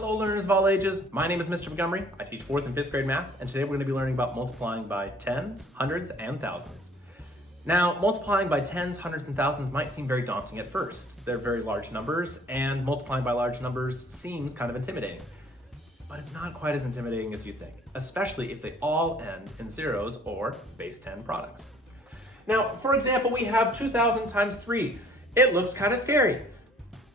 Hello learners of all ages, my name is Mr. Montgomery. I teach 4th and 5th grade math, and today we're going to be learning about multiplying by tens, hundreds, and thousands. Now, multiplying by tens, hundreds, and thousands might seem very daunting at first. They're very large numbers, and multiplying by large numbers seems kind of intimidating. But it's not quite as intimidating as you think, especially if they all end in zeros or base 10 products. Now, for example, we have 2,000 times 3. It looks kind of scary,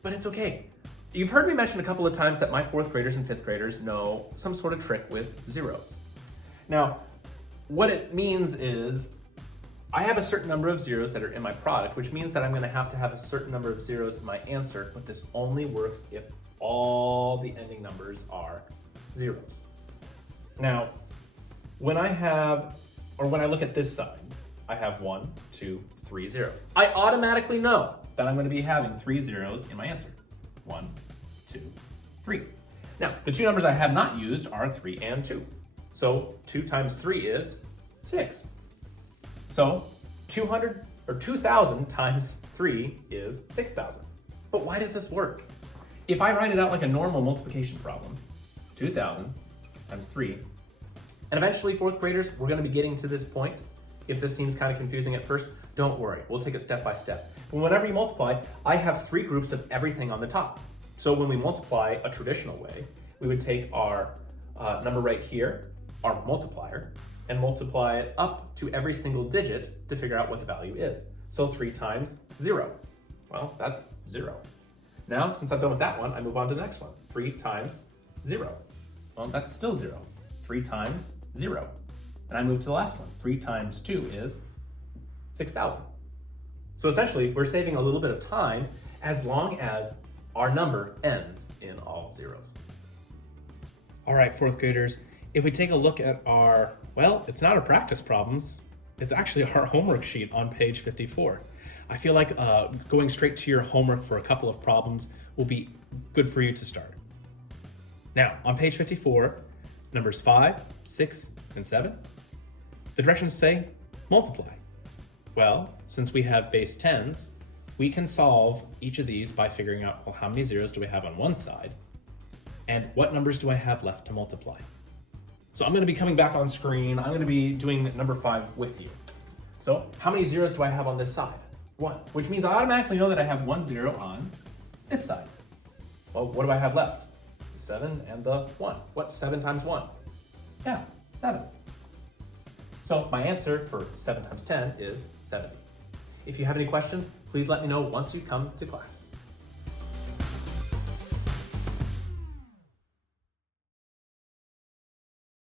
but it's okay. You've heard me mention a couple of times that my 4th graders and 5th graders know some sort of trick with zeros. Now, what it means is I have a certain number of zeros that are in my product, which means that I'm going to have a certain number of zeros in my answer, but this only works if all the ending numbers are zeros. Now, when I look at this side, I have 1, 2, 3 zeros. I automatically know that I'm going to be having 3 zeros in my answer. 1, 2, 3. Now, the two numbers I have not used are 3 and 2. So 2 times 3 is 6. So 2,000 times 3 is 6,000. But why does this work? If I write it out like a normal multiplication problem, 2,000 times 3, and eventually 4th graders, we're going to be getting to this point. If this seems kind of confusing at first, don't worry, we'll take it step by step. But whenever you multiply, I have 3 groups of everything on the top. So when we multiply a traditional way, we would take our number right here, our multiplier, and multiply it up to every single digit to figure out what the value is. So 3 times 0. Well, that's 0. Now, since I'm done with that one, I move on to the next one. 3 times 0. Well, that's still 0. 3 times 0. And I move to the last one. 3 times 2 is 6,000. So essentially, we're saving a little bit of time as long as our number ends in all zeros. All right, 4th graders, if we take a look at our, well, it's not our practice problems, it's actually our homework sheet on page 54. I feel like going straight to your homework for a couple of problems will be good for you to start. Now, on page 54, numbers 5, 6, and 7, the directions say multiply. Well, since we have base 10s, we can solve each of these by figuring out, well, how many zeros do we have on one side, and what numbers do I have left to multiply? So I'm going to be coming back on screen. I'm going to be doing number 5 with you. So how many zeros do I have on this side? 1, which means I automatically know that I have 1 0 on this side. Well, what do I have left? The 7 and the 1. What's 7 times 1? Yeah, 7. So my answer for 7 times 10 is 70. If you have any questions, please let me know once you come to class.